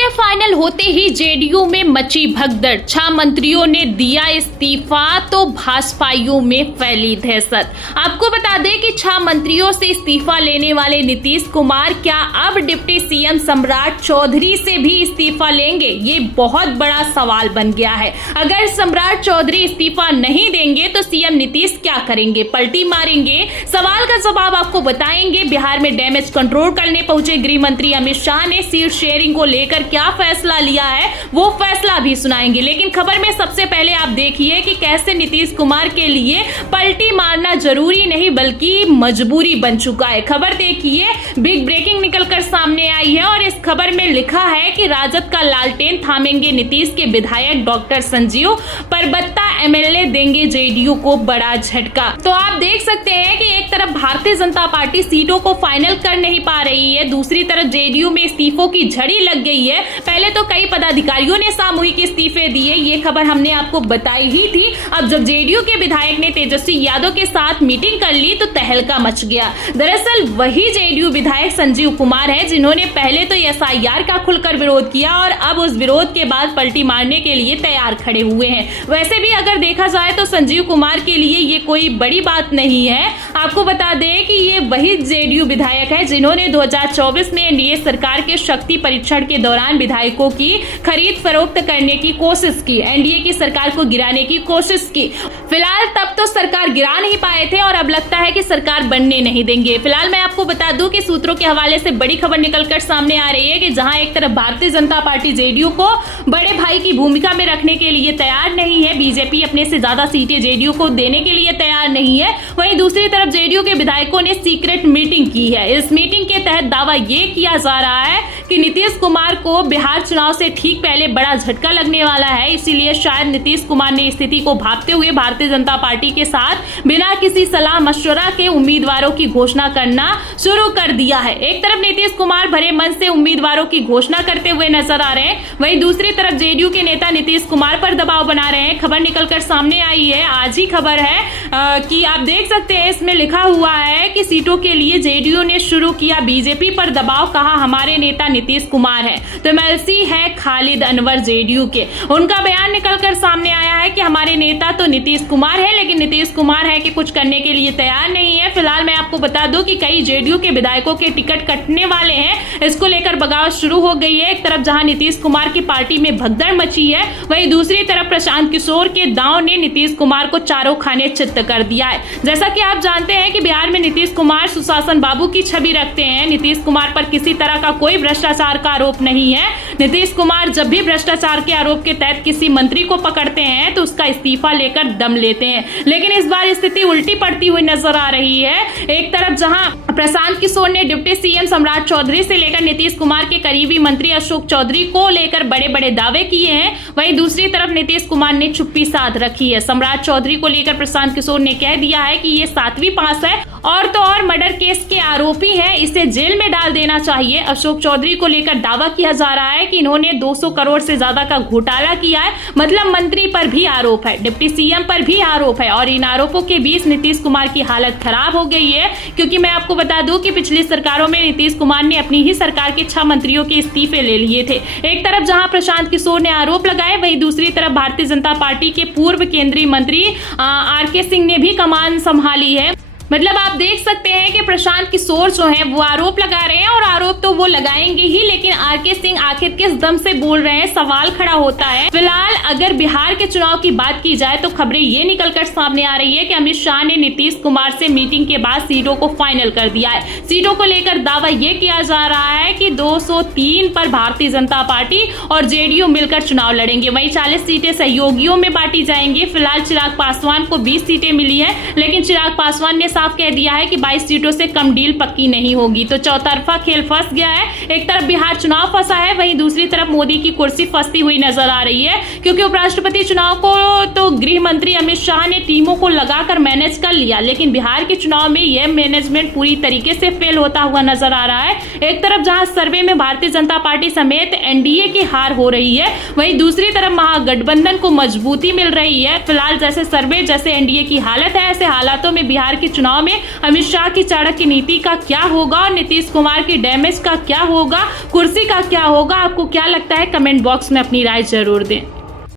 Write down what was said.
सीटें फाइनल होते ही जेडीयू में मची भगदड़। 6 मंत्रियों ने दिया इस्तीफा तो भाजपाइयों में फैली दहशत। आपको बता दें कि 6 मंत्रियों से इस्तीफा लेने वाले नीतीश कुमार क्या अब डिप्टी सीएम सम्राट चौधरी से भी इस्तीफा लेंगे? ये बहुत बड़ा सवाल बन गया है। अगर सम्राट चौधरी इस्तीफा नहीं देंगे तो सीएम नीतीश क्या करेंगे? पलटी मारेंगे? सवाल का जवाब आपको बताएंगे। बिहार में डैमेज कंट्रोल करने पहुंचे गृह मंत्री अमित शाह ने सीट शेयरिंग को लेकर क्या फैसला लिया है वो फैसला भी सुनाएंगे। लेकिन खबर में सबसे पहले आप देखिए कि कैसे नीतीश कुमार के लिए पलटी मारना जरूरी नहीं बल्कि मजबूरी बन चुका है। खबर देखिए, बिग ब्रेकिंग निकलकर सामने आई है और इस खबर में लिखा है कि राजद का लालटेन थामेंगे नीतीश के विधायक डॉक्टर संजीव परबत्ता, एमएलए देंगे जेडीयू को बड़ा झटका। तो आप देख सकते हैं कि एक तरफ भारतीय जनता पार्टी सीटों को फाइनल कर नहीं पा रही है, दूसरी तरफ जेडीयू में इस्तीफों की झड़ी लग गई है। पहले तो कई पदाधिकारियों ने सामूहिक इस्तीफे दिए, ये खबर हमने आपको बताई ही थी। अब जब जेडीयू के विधायक ने तेजस्वी यादव के साथ मीटिंग कर ली तो तहलका मच गया। दरअसल वही जेडीयू विधायक संजीव कुमार है जिन्होंने पहले तो एसआईआर का खुलकर विरोध किया और अब उस विरोध के बाद पलटी मारने के लिए तैयार खड़े हुए हैं। वैसे भी अगर देखा जाए तो संजीव कुमार के लिए ये कोई बड़ी बात नहीं है। आपको बता दें कि ये वही जेडीयू विधायक है जिन्होंने 2024 में एनडीए सरकार के शक्ति परीक्षण के दौरान विधायकों की खरीद फरोख्त करने की कोशिश की, एनडीए की सरकार को गिराने की कोशिश की। फिलहाल तब तो सरकार गिरा नहीं पाए थे और अब लगता है कि सरकार बनने नहीं देंगे। फिलहाल मैं आपको बता दूं कि सूत्रों के हवाले से बड़ी खबर निकलकर सामने आ रही है कि जहां एक तरफ भारतीय जनता पार्टी जेडीयू को बड़े भाई की भूमिका में रखने के लिए तैयार नहीं है, बीजेपी अपने से ज्यादा सीटें जेडीयू को देने के लिए तैयार नहीं है, वहीं दूसरी तरफ जेडीयू के विधायकों ने सीक्रेट मीटिंग की है। इस मीटिंग के तहत दावा ये किया जा रहा है कि नीतीश कुमार को बिहार चुनाव से ठीक पहले बड़ा झटका लगने वाला है, इसीलिए शायद नीतीश कुमार ने स्थिति को भांपते हुए भारतीय जनता पार्टी के साथ बिना किसी सलाह मशवरा के उम्मीदवारों की घोषणा करना शुरू कर दिया है। एक तरफ नीतीश कुमार भरे मन से उम्मीदवारों की घोषणा करते हुए नजर आ रहे हैं, वहीं दूसरी तरफ जेडीयू के नेता नीतीश कुमार पर दबाव बना रहे हैं। खबर निकलकर सामने आई है, आज ही खबर है कि आप देख सकते हैं इसमें लिखा हुआ है कि सीटों के लिए जेडीयू ने शुरू किया बीजेपी पर दबाव, कहा हमारे नेता नीतीश कुमार है तो एमएलसी है खालिद अनवर जेडीयू के। उनका बयान निकलकर सामने आया है कि हमारे नेता तो नीतीश कुमार है लेकिन नीतीश कुमार है कि कुछ करने के लिए तैयार नहीं है। फिलहाल मैं आपको बता दूं कि कई जेडीयू के विधायकों के टिकट कटने वाले हैं, इसको लेकर बगावत शुरू हो गई है। एक तरफ जहां नीतीश कुमार की पार्टी में भगदड़ मची है, वहीं दूसरी तरफ प्रशांत किशोर के दांव ने नीतीश कुमार को चारों खाने चित्त कर दिया है। जैसा कि आप जानते हैं कि बिहार में नीतीश कुमार सुशासन बाबू की छवि रखते हैं। नीतीश कुमार पर किसी तरह का कोई भ्रष्टाचार का आरोप नहीं है। नीतीश कुमार जब भी भ्रष्टाचार के आरोप के तहत किसी मंत्री को पकड़ते हैं तो उसका इस्तीफा लेकर दम लेते हैं, लेकिन इस बार स्थिति उल्टी पड़ती हुई नजर आ रही है। एक तरफ जहां प्रशांत किशोर ने डिप्टी सीएम सम्राट चौधरी से लेकर नीतीश कुमार के करीबी मंत्री अशोक चौधरी को लेकर बड़े बड़े दावे किए हैं, वहीं दूसरी तरफ नीतीश कुमार ने चुप्पी साध रखी है। सम्राट चौधरी को लेकर प्रशांत किशोर ने कह दिया है कि ये 7वीं पास है और तो और मर्डर केस के आरोपी है, इसे जेल में डाल देना चाहिए। अशोक चौधरी को लेकर दावा किया जा रहा है कि इन्होंने 200 करोड़ से ज्यादा का घोटाला किया है, मतलब मंत्री पर भी आरोप है, डिप्टी सीएम पर भी आरोप है और इन आरोपों के बीच नीतीश कुमार की हालत खराब हो गई है। क्योंकि मैं आपको बता दूं कि पिछली सरकारों में नीतीश कुमार ने अपनी ही सरकार के 6 मंत्रियों के इस्तीफे ले लिए थे। एक तरफ जहां प्रशांत किशोर ने आरोप लगाए, वहीं दूसरी तरफ भारतीय जनता पार्टी के पूर्व केंद्रीय मंत्री आरके सिंह ने भी कमान संभाली है। मतलब आप देख सकते हैं कि प्रशांत किशोर जो है वो आरोप लगा रहे हैं और आरोप तो वो लगाएंगे ही, लेकिन आरके सिंह आखिर किस दम से बोल रहे हैं, सवाल खड़ा होता है। फिलहाल अगर बिहार के चुनाव की बात की जाए तो खबरें ये निकलकर सामने आ रही है कि अमित शाह ने नीतीश कुमार से मीटिंग के बाद सीटों को फाइनल कर दिया है। सीटों को लेकर दावा ये किया जा रहा है कि 203 पर भारतीय जनता पार्टी और जेडीयू मिलकर चुनाव लड़ेंगे, वहीं 40 सीटें सहयोगियों में बांटी जाएंगी। फिलहाल चिराग पासवान को 20 सीटें मिली है, लेकिन चिराग पासवान ने साफ कह दिया है कि 22 सीटों से कम डील पक्की नहीं होगी, तो चौतरफा खेल फंस गया है। एक तरफ बिहार चुनाव फंसा है, वहीं दूसरी तरफ मोदी की कुर्सी फंसती हुई नजर आ रही है, क्योंकि उपराष्ट्रपति चुनाव को तो गृह मंत्री अमित शाह ने टीमों को लगाकर मैनेज कर लिया, लेकिन बिहार के चुनाव में यह मैनेजमेंट पूरी तरीके से फेल होता हुआ नजर आ रहा है। एक तरफ जहां सर्वे में भारतीय जनता पार्टी समेत एनडीए की हार हो रही है, वहीं दूसरी तरफ महागठबंधन को मजबूती मिल रही है। फिलहाल जैसे सर्वे जैसे एनडीए की हालत है, ऐसे हालातों में बिहार के चुनाव चुनाव में अमित शाह की चाणक्य नीति का क्या होगा और नीतीश कुमार की डैमेज का क्या होगा, कुर्सी का क्या होगा, आपको क्या लगता है? कमेंट बॉक्स में अपनी राय जरूर दें।